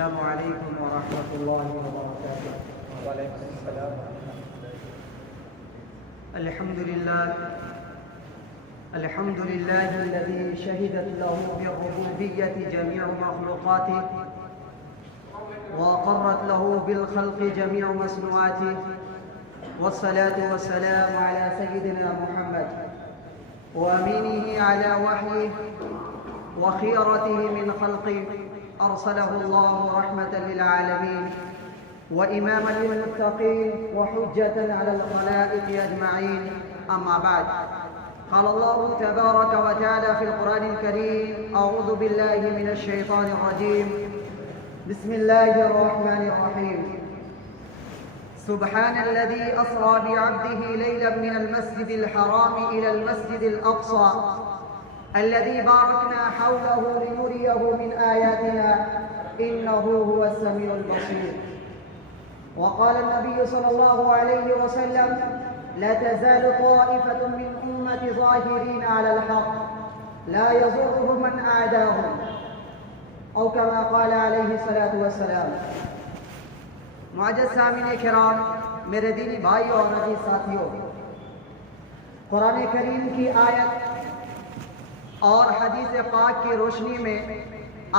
السلام عليكم ورحمة الله وبركاته. وعليكم السلام ورحمة الله. الحمد لله الذي شهدت له بالربوبية جميع مخلوقاته، وأقرت له بالخلق جميع مصنوعاته، والصلاة والسلام على سيدنا محمد وأمينه على وحيه وخيرته من خلقه، أرسله الله رحمة للعالمين وإماما للمتقين وحجة على الخلائق أجمعين. أما بعد، قال الله تبارك وتعالى في القرآن الكريم: أعوذ بالله من الشيطان الرجيم، بسم الله الرحمن الرحيم. سبحان الذي أسرى بعبده ليلا من المسجد الحرام إلى المسجد الأقصى الذي باركنا حوله لنريه من آياتنا إنه هو السميع البصير. وقال النبي صلى الله عليه وسلم: لا تزال طائفة من أمة ظاهرين على الحق لا يضرهم من أعداهم، أو كما قال عليه الصلاة والسلام. معزز سامعین کرام، میرے دینی بھائیوں اور عزیز ساتھیوں، قرآن کریم کی آیت اور حدیث پاک کی روشنی میں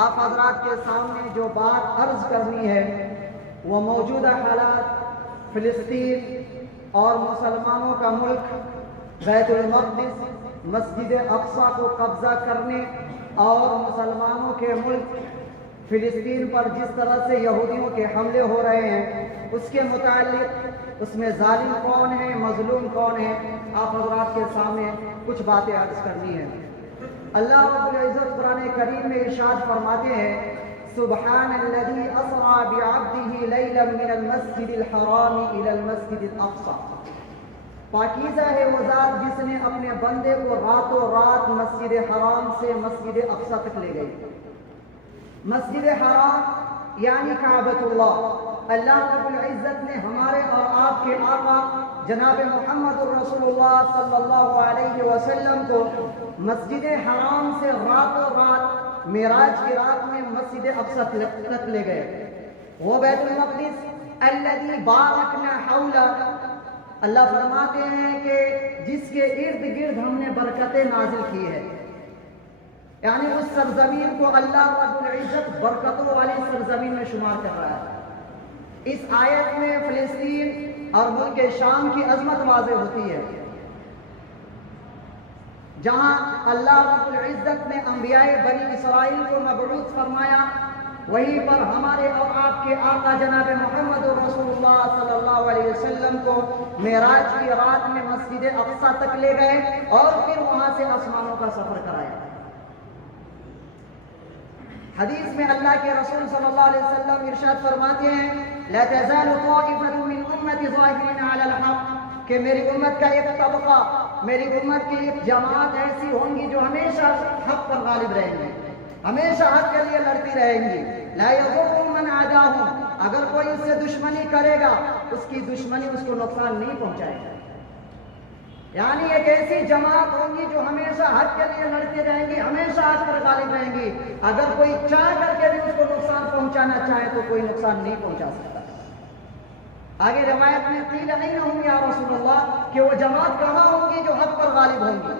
آپ حضرات کے سامنے جو بات عرض کرنی ہے وہ موجودہ حالات فلسطین اور مسلمانوں کا ملک بیت المقدس مسجد اقصی کو قبضہ کرنے اور مسلمانوں کے ملک فلسطین پر جس طرح سے یہودیوں کے حملے ہو رہے ہیں اس کے متعلق، اس میں ظالم کون ہے، مظلوم کون ہے، آپ حضرات کے سامنے کچھ باتیں عرض کرنی ہیں۔ اللہ رب العزت قرآن کریم میں ارشاد فرماتے ہیں: سبحان الذی اسری بعبدہ لیلا من المسجد الحرام الی المسجد الاقصی، پاکیزہ ہے وہ ذات جس نے اپنے بندے کو راتوں رات مسجد حرام سے مسجد اقصی تک لے گئی۔ مسجد حرام یعنی کعبۃ اللہ۔ اللہ رب العزت نے ہمارے اور آپ کے آقا جناب محمد رسول اللہ صلی اللہ علیہ وسلم کو مسجد حرام سے راتوں رات معراج کی رات میں مسجد اقصی تک لے گئے۔ وہ بیت المقدس الذی بارکنا حولہ، اللہ فرماتے ہیں کہ جس کے ارد گرد ہم نے برکتیں نازل کی ہے، یعنی اس سرزمین کو اللہ رب العزت برکتوں والی سرزمین میں شمار کر رہا ہے۔ اس آیت میں فلسطین اور ملک شام کی عظمت واضح ہوتی ہے، جہاں اللہ رب العزت نے انبیاء بنی اسرائیل کو مبعوث فرمایا، وہیں پر ہمارے اور آپ کے آقا جناب محمد رسول اللہ صلی اللہ علیہ وسلم کو معراج کی رات میں مسجد اقصی تک لے گئے اور پھر وہاں سے آسمانوں کا سفر کرایا۔ حدیث میں اللہ کے رسول صلی اللہ علیہ وسلم ارشاد فرماتے ہیں: لا تزال طائفة من أمتي ظاهرين على الحق، کہ میری امت کا ایک طبقہ، میری امت کی ایک جماعت ایسی ہوں گی جو ہمیشہ حق پر غالب رہیں گی، ہمیشہ حق کے لیے لڑتی رہیں گی۔ لا يضرهم من عداهم، اگر کوئی اس سے دشمنی کرے گا اس کی دشمنی اس کو نقصان نہیں پہنچائے گا، یعنی ایک ایسی جماعت ہوں گی جو ہمیشہ حق کے لیے لڑتی رہیں گی، ہمیشہ حق پر غالب رہیں گی۔ اگر کوئی چاہ کر کے بھی اس کو نقصان پہنچانا چاہے تو کوئی نقصان نہیں پہنچا سکتا۔ آگے روایت میں قیل این ہم یا رسول اللہ، کہ وہ جماعت کہاں ہوں گی جو حق پر غالب ہوں گی؟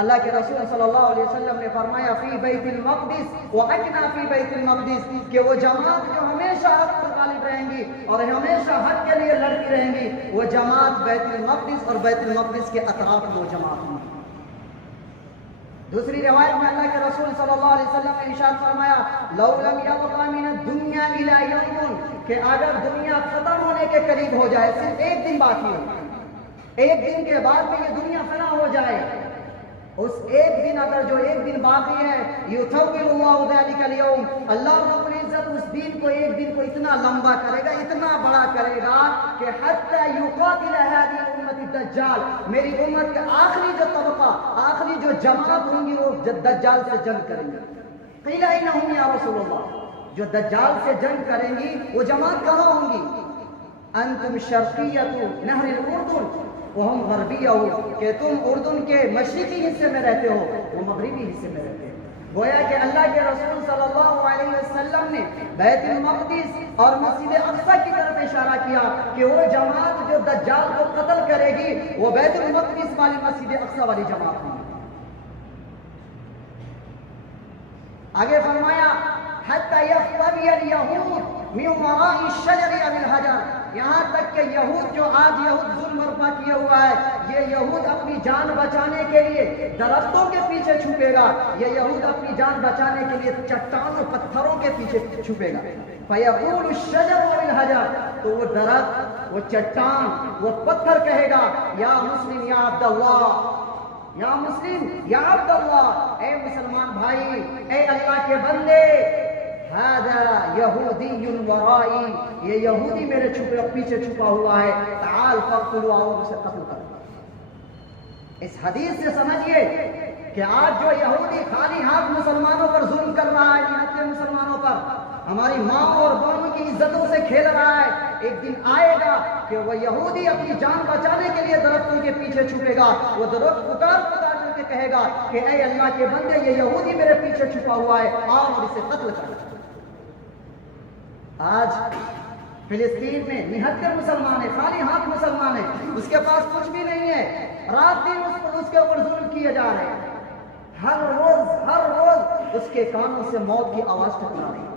اللہ کے رسول صلی اللہ علیہ وسلم نے فرمایا: فی بیت المقدس وَأَجْنَا فی بیت المقدس، کہ وہ جماعت جو ہمیشہ حق پر غالب رہیں گی اور ہمیشہ حق کے لیے لڑتی رہیں گی، وہ جماعت بیت المقدس اور بیت المقدس کے اطراف میں وہ جماعت ہوں گی۔ دوسری روایت میں اللہ کے رسول صلی اللہ علیہ وسلم نے ارشاد فرمایا: لَوْ لَمْ يَبْقَ مِنَ الدُّنْيَا إِلَّا يَوْمٌ، کہ اگر دنیا ختم ہونے کے قریب ہو جائے، صرف ایک دن باقی ہو، ایک دن کے بعد میں یہ دنیا فنا ہو جائے، اس ایک دن اگر جو ایک دن باقی ہے، یُطَوِّلُ اللَّهُ ذَلِكَ الْيَوْمَ، اللہ رب العزت اس دن کو، ایک دن کو اتنا لمبا کرے گا، اتنا بڑا کرے گا کہ حَتَّى يُقَاتِلَ هَذِهِ الْأُمَّةِ الدَّجَّالَ، میری امت کے آخری جو طبقہ، آخری جو جماعت ہوں گی وہ دجال سے جنگ کریں گے۔ قِيلَ أَيْنَ هُمْ يَا رسول اللہ، جو دجال سے جنگ کریں گی وہ جماعت کہاں ہوں گی؟ انتم شرقیۃ نہر الاردن وہم غربیہ، کہ تم اردن کے مشرقی حصے میں رہتے ہو، وہ مغربی حصے میں رہتے ہیں۔ گویا کہ اللہ کے رسول صلی اللہ علیہ وسلم نے بیت المقدس اور مسجد اقصی کی طرف اشارہ کیا کہ وہ جماعت جو دجال کو قتل کرے گی وہ بیت المقدس والی مسجد اقصی والی جماعت ہوگی۔ آگے فرمایا حتی یختبی الیہود من وراء الشجر او الحجر، یہاں تک کہ یہود جو آج یہود ظلم برپا کیا ہوا ہے، یہ یہود اپنی جان بچانے کے لیے درختوں کے پیچھے چھپے گا، یہ یہود اپنی جان بچانے کے لیے چٹانوں پتھروں کے پیچھے چھپے گا۔ فیقول الشجر والحجر، تو وہ درخت، وہ چٹان، وہ پتھر کہے گا یا مسلم یا عبداللہ، یا مسلم یا عبداللہ، اے مسلمان بھائی، اے اللہ کے بندے، ھذا یہودی ورائی، یہ یہودی میرے پیچھے چھپا ہوا ہے، تعال فاقتلوا، آؤ اسے قتل کرو۔ اس حدیث سے سمجھیے کہ آج جو یہودی خالی ہاتھ مسلمانوں پر ظلم کر رہا ہے، نہتے مسلمانوں پر، ہماری ماں اور بہنوں کی عزتوں سے کھیل رہا ہے، ایک دن آئے گا کہ وہ یہودی اپنی جان بچانے کے لیے درختوں کے پیچھے چھپے گا، وہ درخت پکار پکار کر کے کہے گا کہ اے اللہ کے بندے، یہ یہودی میرے پیچھے چھپا ہوا ہے، آؤ اور اسے قتل کرو۔ آج فلسطین میں 79 مسلمان ہیں، خالی ہاتھ مسلمان ہیں، اس کے پاس کچھ بھی نہیں ہے، رات دن اس کے اوپر ظلم کیے جا رہے ہیں، ہر روز اس کے کانوں سے موت کی آواز ٹکرا رہی ہے،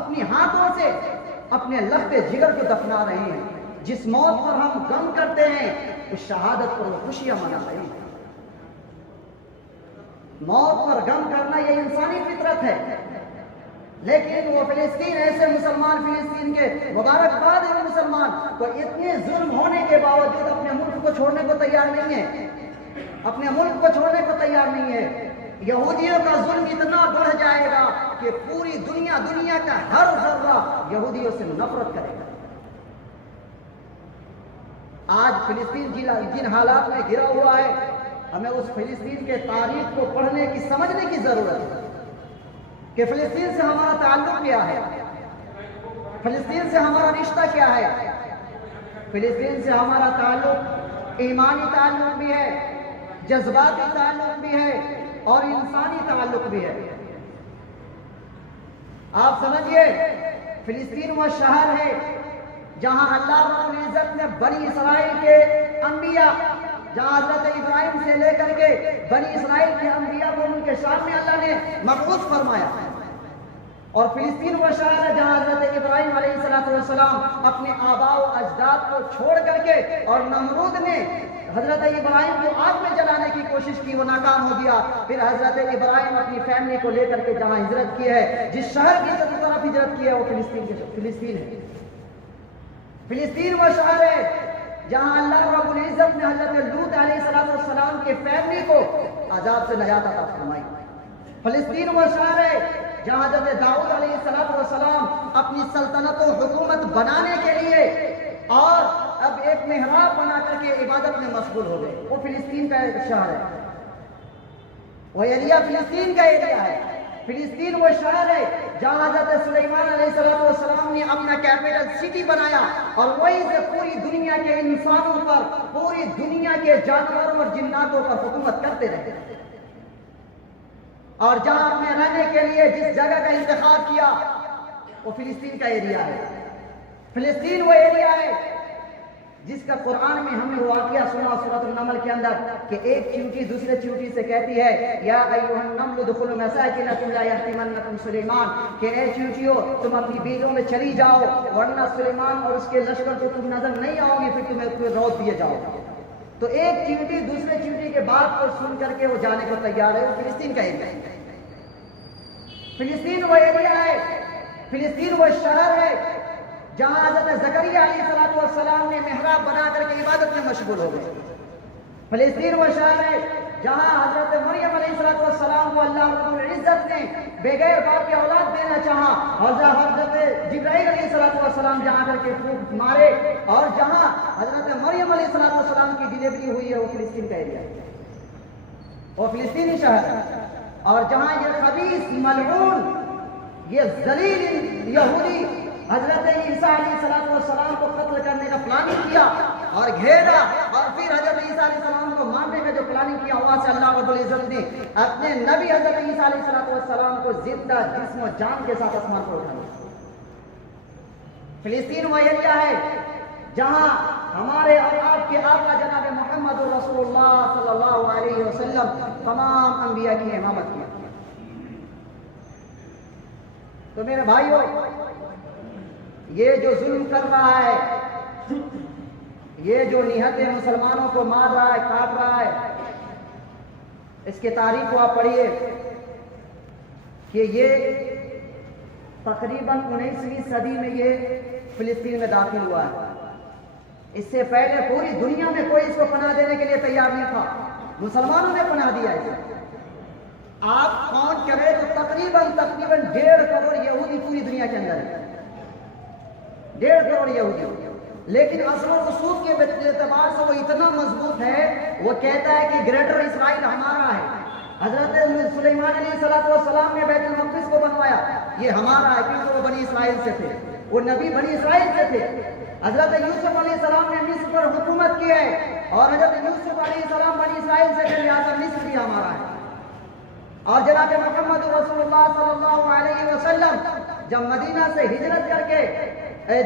اپنی ہاتھوں سے اپنے لخت جگر کو دفنا رہے ہیں۔ جس موت پر ہم غم کرتے ہیں اس شہادت پر وہ خوشیاں منا رہے ہیں۔ موت پر غم کرنا یہ انسانی فطرت ہے، لیکن وہ فلسطین ایسے مسلمان، فلسطین کے مبارکباد ہے مسلمان، تو اتنے ظلم ہونے کے باوجود اپنے ملک کو چھوڑنے کو تیار نہیں ہے، اپنے ملک کو چھوڑنے کو تیار نہیں ہے۔ یہودیوں کا ظلم اتنا بڑھ جائے گا کہ پوری دنیا کا ہر ذرہ یہودیوں سے نفرت کرے گا۔ آج فلسطین جن حالات میں گرا ہوا ہے، ہمیں اس فلسطین کے تاریخ کو پڑھنے کی، سمجھنے کی ضرورت ہے کہ فلسطین سے ہمارا تعلق کیا ہے، فلسطین سے ہمارا رشتہ کیا ہے۔ فلسطین سے ہمارا تعلق ایمانی تعلق بھی ہے، جذباتی تعلق بھی ہے اور انسانی تعلق بھی ہے۔ آپ سمجھیے فلسطین وہ شہر ہے جہاں اللہ رب العزت نے بنی اسرائیل کے انبیاء، جہاں حضرت ابراہیم سے لے کر کے بنی اسرائیل کے انبیاء کو ان کے سامنے اللہ نے مبعوث فرمایا، اور فلسطین وہ شہر ہے جہاں حضرت ابراہیم علیہ السلام اپنے آباء و اجداد کو چھوڑ کر کے، اور نمرود نے حضرت ابراہیم کو آگ میں جلانے کی کوشش کی، وہ ناکام ہو گیا۔ پھر حضرت ابراہیم اپنی فیملی کو لے کر کے جہاں ہجرت کی ہے، جس شہر کی طرف ہجرت کی ہے، وہ فلسطین ہے۔ فلسطین وہ شہر ہے جہاں اللہ رب العزت نے حضرت لوط علیہ السلام کے فیملی کو عذاب سے نجات عطا فرمائی۔ فلسطین وہ شہر ہے جہاں حضرت داؤد علیہ السلام اپنی سلطنت و حکومت بنانے کے لیے اور اب ایک محراب بنا کر کے عبادت میں مشغول ہو گئے، وہ فلسطین کا ایک شہر ہے، وہ ایریا فلسطین کا ایریا ہے۔ فلسطین وہ شہر ہے جہاں حضرت سلیمان علیہ السلام نے اپنا کیپٹل سٹی بنایا، اور وہیں سے پوری دنیا کے انسانوں پر، پوری دنیا کے جانوروں اور جناتوں پر حکومت کرتے رہے، اور جہاں اپنے رہنے کے لیے جس جگہ کا انتخاب کیا وہ فلسطین کا ایریا ہے۔ فلسطین وہ ایریا ہے جس کا قرآن میں ہم نے واقعہ سنا سورۃ النمل کے اندر کہ ایک چیونٹی دوسرے چیونٹی سے کہتی ہے یا ایھا النمل ادخلوا مساکنکم لا یحطمنکم سلیمان، کہ اے چیونٹیوں تم اپنی بیلوں میں چلی جاؤ ورنہ سلیمان اور اس کے لشکر کو تم نظر نہیں آؤ گے، پھر تمہیں روت دیے جاؤ گے۔ تو ایک چیونٹی دوسرے چیونٹی کے بات کو سن کر کے وہ جانے کو تیار ہے، وہ فلسطین کا ایریا ہے۔ فلسطین وہ ایریا ہے، فلسطین وہ شہر ہے جہاں حضرت زکریا علیہ السلام نے محراب بنا کر کے عبادت میں مشغول ہو گئے۔ فلسطین وہ شہر ہے جہاں حضرت مریم علیہ السلام کو اللہ رب العزت نے بغیر باپ کے اولاد دینا چاہا، اور جہاں حضرت جبرائیل علیہ السلام جہاں کر کے پھونک مارے، اور جہاں حضرت مریم علیہ السلام کی ڈلیوری ہوئی ہے، وہ فلسطین کا ایریا ہے، وہ فلسطینی شہر ہے۔ اور جہاں یہ خبیث ملعون، یہ ذلیل یہودی حضرت عیسیٰ علیہ السلام کو قتل کرنے کا پلاننگ کیا اور گھیرا، اور پھر حضرت عیسیٰ علیہ السلام کو مارنے کا جو پلاننگ کیا ہوا سے اللہ رب العزت نے اپنے نبی حضرت عیسیٰ علیہ السلام کو زندہ جسم و جان کے ساتھ آسمان پر اٹھایا۔ فلسطین وہ ایریا ہے جہاں ہمارے اور آپ کے آقا جناب محمد رسول اللہ صلی اللہ علیہ وسلم تمام انبیاء کی امامت کی۔ تو میرے بھائیوں، یہ جو ظلم کر رہا ہے، یہ جو نہتے مسلمانوں کو مار رہا ہے، کاٹ رہا ہے، اس کی تاریخ کو آپ پڑھیے کہ یہ تقریباً 19ویں صدی میں یہ فلسطین میں داخل ہوا ہے۔ اس سے پہلے پوری دنیا میں کوئی اس کو پناہ دینے کے لیے تیار نہیں تھا، مسلمانوں نے پناہ دیا اسے۔ آپ کاؤنٹ کریں تو تقریباً 1.5 کروڑ یہودی پوری دنیا کے اندر ہے، 1.5 کروڑ یہودی۔ لیکن اصل و رسوخ کے اعتبار سے وہ اتنا مضبوط ہے، وہ کہتا ہے کہ گریٹر اسرائیل ہمارا ہے۔ حضرت سلیمان علیہ السلام نے بیت المقدس کو بنوایا، یہ ہمارا ہے، کیونکہ وہ بنی اسرائیل سے تھے، وہ نبی بنی اسرائیل سے تھے۔ حضرت یوسف علیہ السلام نے مصر پر حکومت کی ہے، اور حضرت یوسف علیہ السلام بنی اسرائیل سے تھے، لہٰذا مصر بھی ہمارا ہے۔ اور جناب محمد رسول اللہ صلی اللہ علیہ وسلم جب مدینہ سے ہجرت کر کے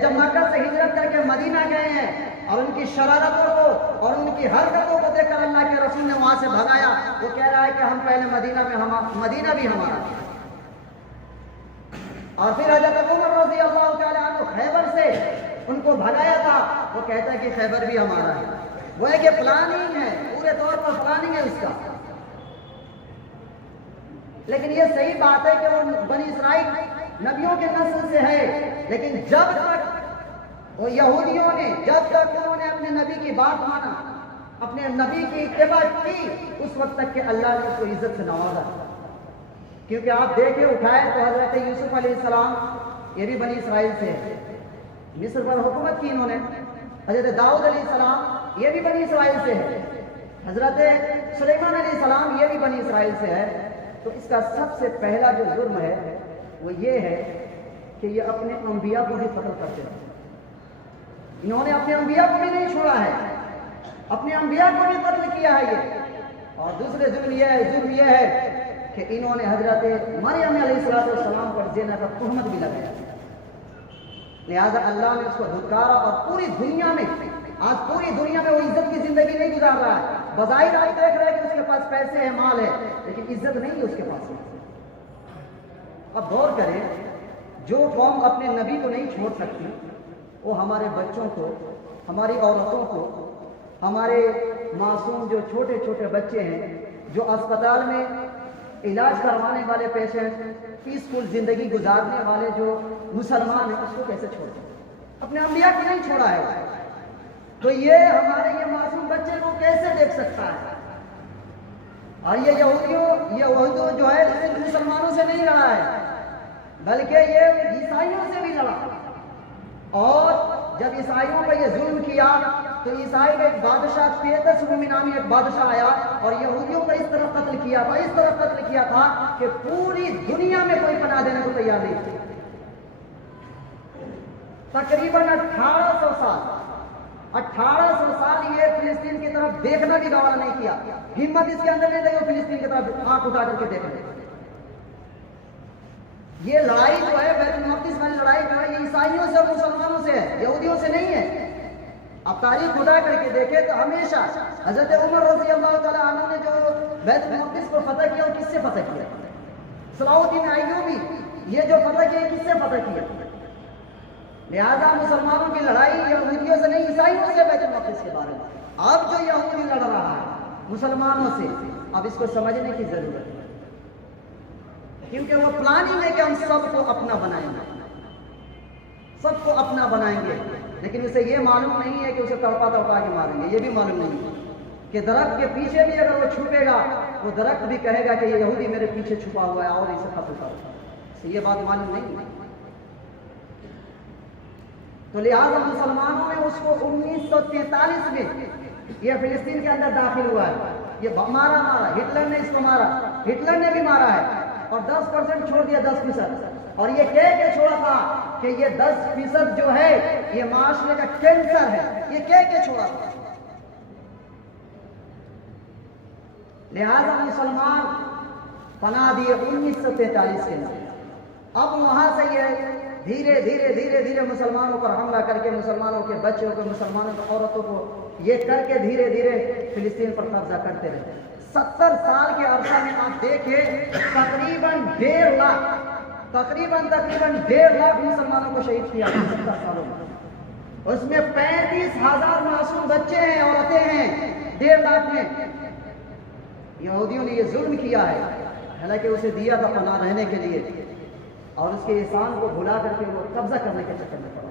جب مکہ سے ہجرت کر کے مدینہ گئے ہیں، اور ان کی شرارتوں کو اور ان کی حرکتوں کو دیکھ کر اللہ کے رسول نے وہاں سے بھگایا۔ وہ کہہ رہا ہے کہ ہم پہلے مدینہ بھی ہمارا، اور پھر حضرت عمر رضی اللہ تعالیٰ عنہ خیبر سے ان کو بھگایا تھا، وہ کہتا ہے کہ خیبر بھی ہمارا ہے۔ وہ ہے کہ پلاننگ ہے، پورے طور پر پلاننگ ہے اس کا۔ لیکن یہ صحیح بات ہے کہ وہ بنی اسرائیل نبیوں کے نسل سے ہے، لیکن جب تک وہ یہودیوں نے انہوں نے اپنے نبی کی بات مانا، اپنے نبی کی اتباع کی، اس وقت تک کہ اللہ نے اس کو عزت سے نوازا۔ کیونکہ آپ دیکھیں اٹھائے تو حضرت یوسف علیہ السلام یہ بھی بنی اسرائیل سے ہے، مصر پر حکومت کی انہوں نے۔ حضرت داؤد علیہ السلام یہ بھی بنی اسرائیل سے ہے، حضرت سلیمان علیہ السلام یہ بھی بنی اسرائیل سے ہے۔ تو اس کا سب سے پہلا جو جرم ہے وہ یہ ہے کہ یہ اپنے انبیاء کو بھی قتل کرتے ہیں۔ انہوں نے اپنے انبیاء کو بھی نہیں چھوڑا ہے، اپنے انبیاء کو بھی قتل کیا ہے یہ۔ اور دوسرے جرم یہ ہے کہ انہوں نے حضرت مریم علیہ السلام پر زنا کا تہمت بھی لگایا، لہذا اللہ نے اس کو دھتکارا، اور پوری دنیا میں وہ عزت کی زندگی نہیں گزار رہا ہے۔ بظاہر آپ دیکھ رہے ہیں کہ اس کے پاس پیسے ہیں، مال ہے، لیکن عزت نہیں ہے اس کے پاس۔ اب غور کریں، جو قوم اپنے نبی کو نہیں چھوڑ سکتی، وہ ہمارے بچوں کو، ہماری عورتوں کو، ہمارے معصوم جو چھوٹے چھوٹے بچے ہیں، جو اسپتال میں علاج کروانے والے پیشنٹ، پیسفل زندگی گزارنے والے جو مسلمان ہیں، اس کو کیسے چھوڑ سکتے؟ اپنے انبیاء کو نہیں چھوڑا ہے، تو یہ ہمارے یہ معصوم بچے کو کیسے دیکھ سکتا ہے؟ اور یہ یہودیوں جو ہے صرف مسلمانوں سے نہیں لڑا ہے، بلکہ یہ عیسائیوں سے بھی لڑا۔ اور جب عیسائیوں پر یہ ظلم کیا تو عیسائی کا ایک بادشاہ پیتس رومی نامی ایک بادشاہ آیا، اور یہودیوں کو اس طرح قتل کیا تھا کہ پوری دنیا میں کوئی پناہ دینے کو تیار نہیں تھا۔ تقریباً 1800 سال یہ فلسطین کی طرف دیکھنا بھی گوارا نہیں کیا، ہمت اس کے اندر نہیں لگی فلسطین کی طرف آنکھ اٹھا کر کے دیکھنے۔ یہ لڑائی جو ہے بیت المقدس والی لڑائی جو ہے، یہ عیسائیوں سے اور مسلمانوں سے ہے، یہودیوں سے نہیں ہے۔ اب تاریخ اٹھا کر کے دیکھیں تو ہمیشہ حضرت عمر رضی اللہ تعالیٰ عنہ نے جو بیت المقدس کو فتح کیا، وہ کس سے فتح کیا؟ صلاح الدین ایوبی یہ جو فتح کیا، کس سے فتح کیا؟ لہذا مسلمانوں کی لڑائی یہودیوں سے نہیں، عیسائیوں سے بیت المقدس کے بارے میں۔ اب جو یہودی لڑ رہا ہے مسلمانوں سے، اب اس کو سمجھنے کی ضرورت ہے، کیونکہ وہ پلاننگ ہے کہ ہم سب کو اپنا بنائیں گے، لیکن اسے یہ معلوم نہیں ہے کہ اسے تڑپا کے ماریں گے۔ یہ بھی معلوم نہیں ہے کہ درخت کے پیچھے بھی اگر وہ چھپے گا، وہ درخت بھی کہے گا کہ یہ یہودی میرے پیچھے چھپا ہوا ہے اور اسے قتل کرو، اسے یہ بات معلوم نہیں ہے۔ تو لہٰذا مسلمانوں نے اس کو 1943 میں یہ فلسطین کے اندر داخل ہوا ہے، یہ مارا، ہٹلر نے اس کو مارا، ہٹلر نے بھی مارا ہے، اور 10% چھوڑ دیا، 10%، اور یہ کہہ کے چھوڑا تھا کہ یہ 10% جو ہے یہ معاشرے کا کینسر ہے، یہ کہہ کے چھوڑا تھا۔ لہذا مسلمان پناہ دیے 1943 کے اندر. اب وہاں سے یہ دھیرے دھیرے مسلمانوں پر حملہ کر کے مسلمانوں کے بچوں کو، مسلمانوں کی عورتوں کو یہ کر کے دھیرے دھیرے فلسطین پر قبضہ کرتے رہے. 70 سال کے عرصہ میں آپ دیکھیں تقریباً 1.5 لاکھ مسلمانوں کو شہید کیا 70 سالوں میں. اس میں 35,000 معصوم بچے ہیں، عورتیں ہیں. 1.5 لاکھ میں یہودیوں نے یہ ظلم کیا ہے، حالانکہ اسے دیا تھا پناہ رہنے کے لیے، اور اس کے احسان کو بھلا کر کے وہ قبضہ کرنے کے چکر میں پڑا.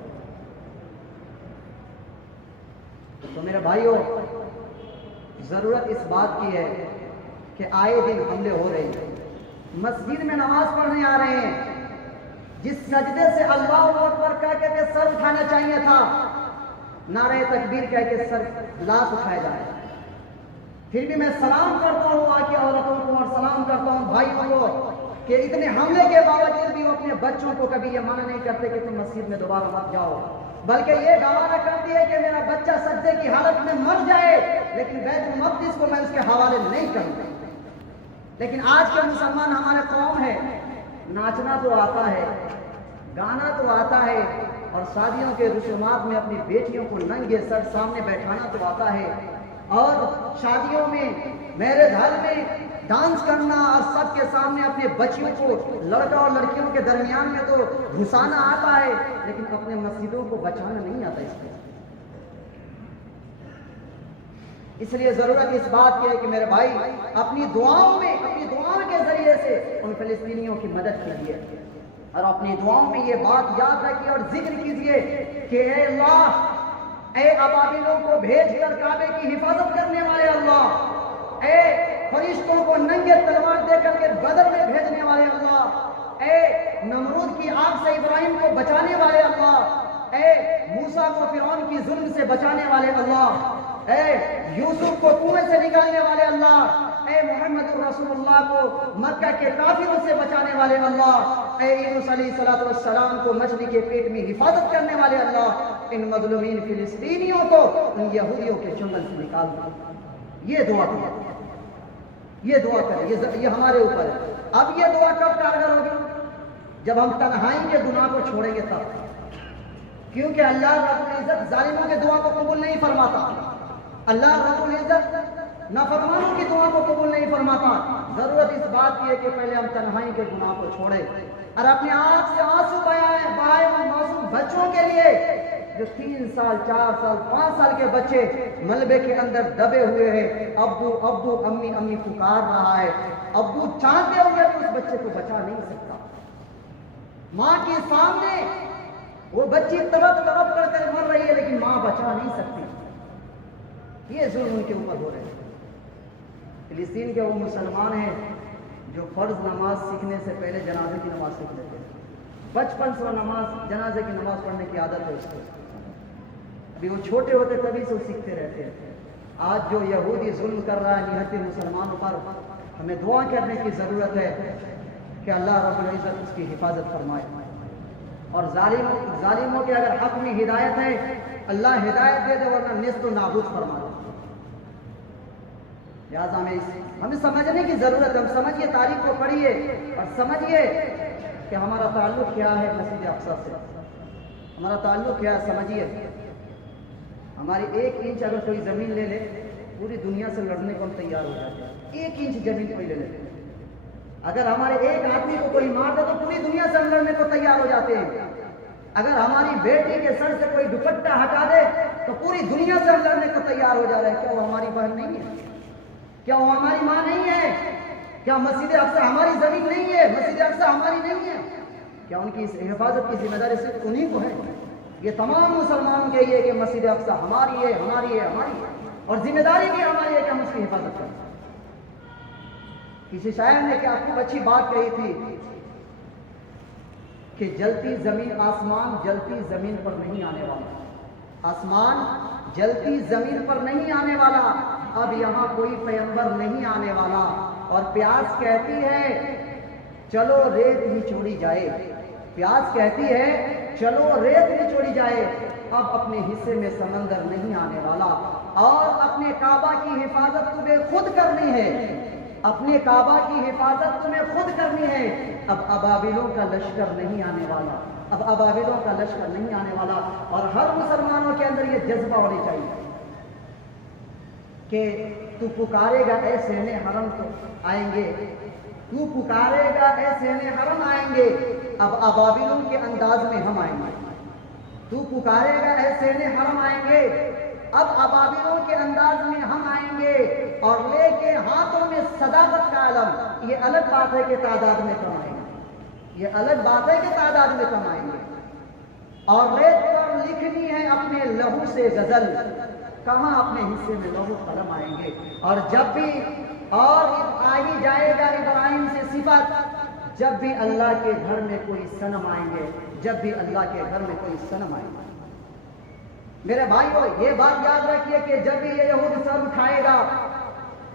تو میرے بھائیوں، ضرورت اس بات کی ہے کہ آئے دن حملے ہو رہے ہیں. مسجد میں نماز پڑھنے آ رہے ہیں، جس سجدے سے اللہ اکبر کہہ کے سر اٹھانا چاہیے تھا، نعرہ تکبیر کہہ کے سر لاش اٹھایا جائے. پھر بھی میں سلام کرتا ہوں آ کے عورتوں کو، اور سلام کرتا ہوں بھائیوں کو کہ اتنے حملے کے باوجود بھی وہ اپنے بچوں کو کبھی یہ منع نہیں کرتے کہ تم مسجد میں دوبارہ مت جاؤ، بلکہ یہ گوارا کرتی ہے کہ میرا بچہ سجدے کی حالت میں مر جائے لیکن بیت المقدس کو میں اس کے حوالے نہیں کروں. لیکن آج کے مسلمان ہمارے قوم ہے، ناچنا تو آتا ہے، گانا تو آتا ہے، اور شادیوں کے رسومات میں اپنی بیٹیوں کو ننگے سر سامنے بیٹھانا تو آتا ہے، اور شادیوں میں میرے گھر میں ڈانس کرنا اور سب کے سامنے اپنے بچیوں کو لڑکا اور لڑکیوں کے درمیان میں تو گھسانا آتا ہے، لیکن اپنے مسجدوں کو بچانا نہیں آتا. اس لیے ضرورت اس بات کی ہے کہ میرے بھائی اپنی دعاؤں کے ذریعے سے ان فلسطینیوں کی مدد کیجیے، اور اپنی دعاؤں میں یہ بات یاد رکھیے اور ذکر کیجیے کہ اے اللہ، اے ابابیلوں کو بھیج کر کعبے کی حفاظت کرنے والے اللہ، اے فرشتوں کو ننگے تلوار دے کر کے بدر میں بھیجنے والے اللہ، اے نمرود کی آگ سے ابراہیم کو بچانے والے اللہ، اے موسیٰ کو فرعون کی ظلم سے بچانے والے اللہ، اے یوسف کو کنویں سے نکالنے والے اللہ، اے محمد رسول اللہ کو مکہ کے کافروں سے بچانے والے اللہ، اے یونس علیہ السلام کو مچھلی کے پیٹ میں حفاظت کرنے والے اللہ، ان مظلومین فلسطینیوں کو ان یہودیوں کے چنگل سے نکال دو. یہ دعا کریں، یہ ہمارے اوپر ہے. اب یہ دعا کب کارگر ہوگی؟ جب ہم تنہائی کے گناہ کو چھوڑیں گے تب، کیونکہ اللہ رب العزت ظالموں کے دعا کو قبول نہیں فرماتا. اللہ رب العزت نافرمانوں کی دعا کو قبول نہیں فرماتا. ضرورت اس بات کی ہے کہ پہلے ہم تنہائی کے گناہ کو چھوڑیں اور اپنے آنکھ سے آنسو بہائے ان معصوم بچوں کے لیے جو 3 سال 4 سال 5 سال کے بچے ملبے کے اندر دبے ہوئے ہیں. ابو ابو امی امی پکار رہا ہے، ابو چاہتے ہوئے تو اس بچے کو بچا نہیں سکتا. ماں کے سامنے وہ بچی تڑپ کر مر رہی ہے لیکن ماں بچا نہیں سکتی. یہ ظلم ان کے اوپر ہو رہے ہیں. فلسطین کے وہ مسلمان ہیں جو فرض نماز سیکھنے سے پہلے جنازے کی نماز سیکھ لیتے ہیں. بچپن سے جنازے کی نماز پڑھنے کی عادت ہے اس کو. ابھی وہ چھوٹے ہوتے تبھی سے وہ سیکھتے رہتے ہیں. آج جو یہودی ظلم کر رہا ہے نہتے مسلمانوں پر، ہمیں دعا کرنے کی ضرورت ہے کہ اللہ رب العزت اس کی حفاظت فرمائے، اور ظالموں کے اگر حق میں ہدایت ہے اللہ ہدایت دے دے، ورنہ نیست و نابود فرما دے. لہٰذا ہمیں سمجھنے کی ضرورت ہے. ہم سمجھیے، تاریخ کو پڑھیے اور سمجھیے کہ ہمارا تعلق کیا ہے مسجد اقصی سے، ہمارا تعلق کیا ہے. سمجھیے ہماری 1 انچ اگر کوئی زمین لے لے، پوری دنیا سے لڑنے کو ہم تیار ہو جاتے ہیں. 1 انچ زمین کوئی لے لے، اگر ہمارے ایک آدمی کو کوئی مار دے تو پوری دنیا سے ہم لڑنے کو تیار ہو جاتے ہیں. اگر ہماری بیٹی کے سر سے کوئی دوپٹہ ہٹا دے تو پوری دنیا سے ہم لڑنے کو تیار ہو جا رہے ہیں. کیا وہ ہماری بہن نہیں ہے؟ کیا وہ ہماری ماں نہیں ہے؟ کیا مسجد اقصی ہماری زمین نہیں ہے؟ مسجد اقصی ہماری نہیں ہے؟ کیا ان کی اس حفاظت کی ذمہ داری صرف انہیں کو ہے؟ یہ تمام مسلمانوں کے لیے کہ مسجد اقصی ہماری ہے، اور ذمہ داری بھی ہماری ہے کہ ہم اس کی حفاظت کریں. کسی شاعر نے کیا خوب اچھی بات کہی تھی کہ جلتی زمین آسمان جلتی زمین پر نہیں آنے والا، آسمان جلتی زمین پر نہیں آنے والا، اب یہاں کوئی پیغمبر نہیں آنے والا. اور پیاس کہتی ہے چلو ریت نچوڑی جائے، پیاس کہتی ہے چلو ریت نچوڑی جائے، اب اپنے حصے میں سمندر نہیں آنے والا، اور اپنے کعبہ کی حفاظت تمہیں خود کرنی ہے. اپنے کعبہ کی حفاظت تمہیں خود کرنی ہے. اب ابابیلوں کا لشکر نہیں آنے والا، اب ابابیلوں کا لشکر نہیں آنے والا. اور ہر مسلمانوں کے اندر یہ جذبہ ہونا چاہیے کہ تو پکارے گا اے سہن حرم تو آئیں گے، تو پکارے گا اے سہن حرم آئیں گے. اب ابابیلوں کے انداز میں ہم آئیں گے. تو پکارے گا اے سہن حرم آئیں گے، اب ابابیلوں کے انداز میں ہم آئیں گے اور لے کے ہاتھوں میں صداقت کا علم. یہ الگ بات ہے کہ تعداد میں کم آئیں گے، یہ الگ بات ہے کہ تعداد میں کم آئیں گے. اور ریت پر لکھنی ہے اپنے لہو سے غزل، کہاں اپنے حصے میں لہو قلم آئیں گے. اور جب بھی اور آ ہی جائے گا ابراہیم سے صفت، جب بھی اللہ کے گھر میں کوئی صنم آئیں گے، جب بھی اللہ کے گھر میں کوئی صنم آئیں گے. میرے بھائیو یہ بات یاد رکھیے کہ جب بھی یہ یہود سر اٹھائے گا،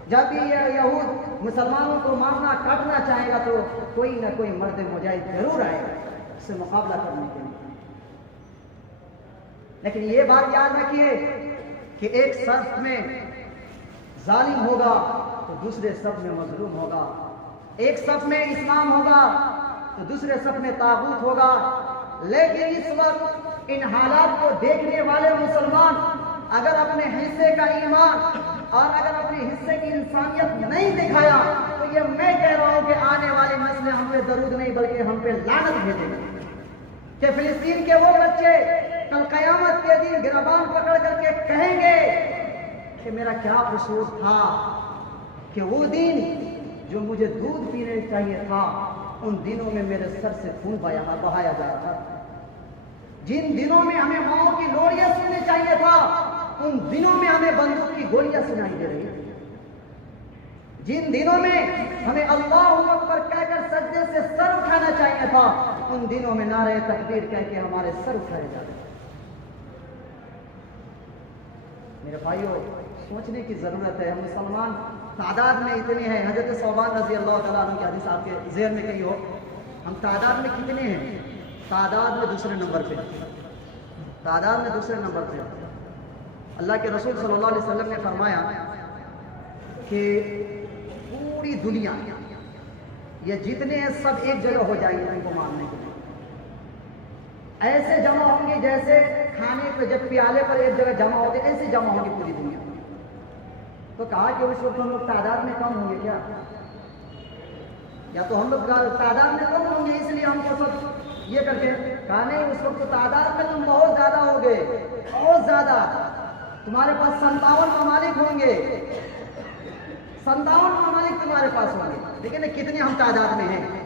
جب بھی یہ یہود مسلمانوں کو مارنا کاٹنا چاہے گا، تو کوئی نہ کوئی مرد مجاہد ضرور آئے گا اس سے مقابلہ کرنے کے لیے. لیکن یہ بات یاد رکھیے کہ ایک صف میں ظالم ہوگا تو دوسرے صف میں مظلوم ہوگا، ایک صف میں اسلام ہوگا تو دوسرے صف میں طاغوت ہوگا. لیکن اس وقت ان حالات کو دیکھنے والے مسلمان اگر اپنے حصے کا ایمان اور اگر اپنے حصے کی انسانیت نہیں دکھایا تو یہ میں کہہ رہا ہوں کہ آنے والی نسلیں ہم پہ درود نہیں بلکہ ہم پہ لعنت بھیجیں گے. کہ فلسطین کے وہ بچے کل قیامت کے دن گربان پکڑ کر کے کہیں گے کہ میرا کیا قصور تھا کہ وہ دن جو مجھے دودھ پینے چاہیے تھا ان دنوں میں میرے سر سے خون بہایا جا رہا تھا، جن دنوں میں ہمیں ماؤں کی لوڑیاں سننے چاہیے تھا ان دنوں میں ہمیں بندوق کی گولیاں سنائی دے رہی تھی، جن دنوں میں ہمیں اللہ اکبر کہہ کر سجدے سے سر اٹھانا چاہیے تھا ان دنوں میں نعرہ تکبیر کہہ کے ہمارے سر اٹھائے جا رہے. میرے بھائیوں سوچنے کی ضرورت ہے. ہم مسلمان تعداد میں اتنے ہیں، حضرت ثوبان رضی اللہ تعالیٰ عنہ کی حدیث آپ کے ذہن میں کہیں ہو، ہم تعداد میں کتنے ہیں؟ تعداد میں دوسرے نمبر پہ، تعداد میں دوسرے نمبر پہ. اللہ کے رسول صلی اللہ علیہ وسلم نے فرمایا کہ پوری دنیا یہ جتنے ہیں سب ایک جگہ ہو جائیں گے ان کو ماننے کے لیے. ایسے جمع ہوں گے جیسے کھانے پہ جب پیالے پر ایک جگہ جمع ہوتے ایسے جمع ہوں گے پوری دنیا. تو کہا کہ اس وقت ہم لوگ تعداد میں کم ہوں گے کیا؟ یا تو ہم لوگ تعداد میں کم ہوں گے اس لیے ہم کو سب یہ کر کے کہا نہیں، اس وقت تو تعداد میں تم بہت زیادہ ہو گئے، بہت زیادہ. تمہارے پاس 57 ممالک ہوں گے، 57 ممالک تمہارے پاس ہوں گے. لیکن کتنے ہم تعداد میں ہیں،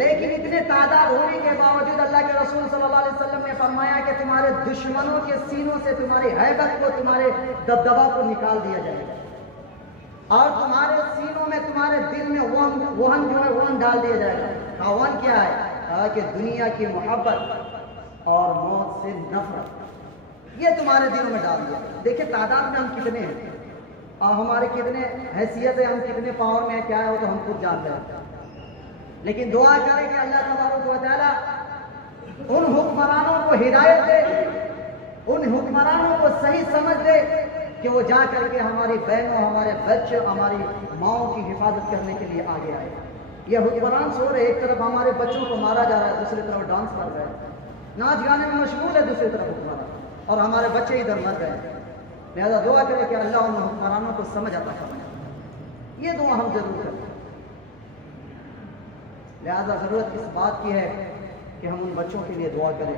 لیکن اتنے تعداد ہونے کے باوجود اللہ کے رسول صلی اللہ علیہ وسلم نے فرمایا کہ تمہارے دشمنوں کے سینوں سے تمہاری ہیبت کو، تمہارے دبدبا کو نکال دیا جائے گا اور تمہارے سینوں میں، تمہارے دل میں وہن جو ہے وہن ڈال دیا جائے گا. کہا وہن کیا ہے؟ کہا کہ دنیا کی محبت اور موت سے نفرت، یہ تمہارے دلوں میں ڈال دیا. دیکھیں تعداد میں ہم کتنے ہیں اور ہمارے کتنے حیثیت ہے، ہم کتنے پاور میں ہیں، کیا ہے وہ تو ہم خود جانتے ہیں. لیکن دعا کریں کہ اللہ تبارک و تعالیٰ ان حکمرانوں کو ہدایت دے، ان حکمرانوں کو صحیح سمجھ دے کہ وہ جا کر کے ہماری بہنوں، ہمارے بچے، ہماری ماؤں کی حفاظت کرنے کے لیے آگے آئے. یہ حکمران سو رہے، ایک طرف ہمارے بچوں کو مارا جا رہا ہے، دوسری طرف ڈانس کر رہے ہیں، ناچ گانے میں مشغول ہے دوسری طرف حکمران، اور ہمارے بچے ادھر مر رہے ہیں. لہذا دعا کریں کہ اللہ ان حکمرانوں کو سمجھ عطا فرمائے. یہ دعا ہم ضرور کریں. لہذا ضرورت اس بات کی ہے کہ ہم ان بچوں کے لیے دعا کریں،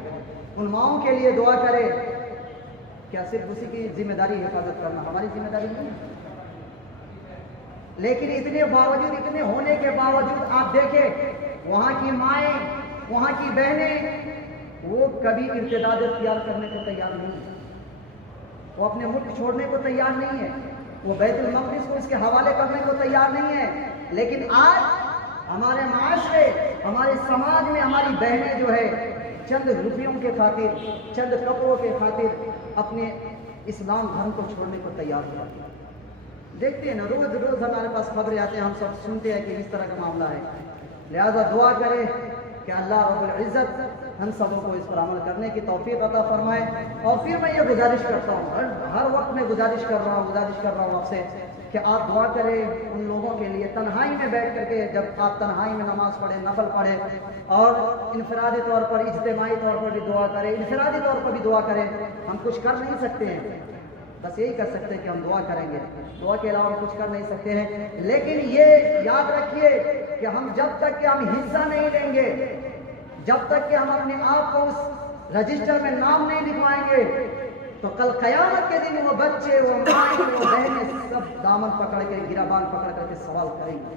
ان ماؤں کے لیے دعا کریں. کیا صرف اسی کی ذمہ داری حفاظت کرنا ہماری ذمہ داری نہیں ہے؟ لیکن اتنے باوجود، اتنے ہونے کے باوجود آپ دیکھیں وہاں کی مائیں، وہاں کی بہنیں، وہ کبھی ارتداد اختیار کرنے کو تیار نہیں ہے، وہ اپنے ملک چھوڑنے کو تیار نہیں ہے، وہ بیت المقدس کو اس کے حوالے کرنے کو تیار نہیں ہے. لیکن آج ہمارے معاشرے، ہمارے سماج میں ہماری بہنیں جو ہے چند روپیوں کے خاطر، چند کپڑوں کے خاطر اپنے اسلام دھرم کو چھوڑنے کو تیار ہو جاتی ہیں. دیکھتے ہیں نا، روز روز ہمارے پاس خبریں آتے ہیں، ہم سب سنتے ہیں کہ اس طرح کا معاملہ ہے. لہذا دعا کریں کہ اللہ رب العزت ہم سبوں کو اس پر عمل کرنے کی توفیق عطا فرمائے. اور پھر میں یہ گزارش کرتا ہوں، ہر وقت میں گزارش کر رہا ہوں آپ سے کہ آپ دعا کریں ان لوگوں کے لیے تنہائی میں بیٹھ کر کے، جب آپ تنہائی میں نماز پڑھیں، نفل پڑھیں، اور انفرادی طور پر، اجتماعی طور پر بھی دعا کریں، انفرادی طور پر بھی دعا کریں۔ ہم کچھ کر نہیں سکتے ہیں، بس یہی کر سکتے ہیں کہ ہم دعا کریں گے، دعا کے علاوہ ہم کچھ کر نہیں سکتے ہیں۔ لیکن یہ یاد رکھیے کہ ہم جب تک کہ ہم حصہ نہیں لیں گے، جب تک کہ ہم اپنے آپ کو اس رجسٹر میں نام نہیں لکھوائیں گے، تو کل قیامت کے دن وہ بچے، وہ مائیں، وہ بہنیں سب دامن پکڑ کے، گریبان پکڑ کر کے سوال کریں گے،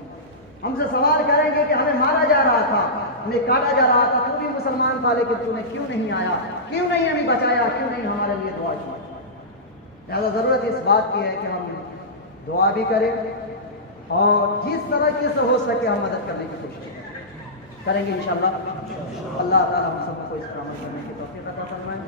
ہم سے سوال کریں گے کہ ہمیں مارا جا رہا تھا، ہمیں کاٹا جا رہا تھا، تو بھی مسلمان تھا، لیکن تو نے کیوں نہیں آیا، کیوں نہیں ہمیں بچایا، کیوں نہیں ہمارے لیے دعا کی؟ لہٰذا ضرورت اس بات کی ہے کہ ہم دعا بھی کریں اور جس طرح سے ہو سکے ہم مدد کرنے کی کوشش کریں گے انشاءاللہ۔ اللہ تعالیٰ ہم سب کو اس پر عمل کرنے کی توفیق عطا فرمائے۔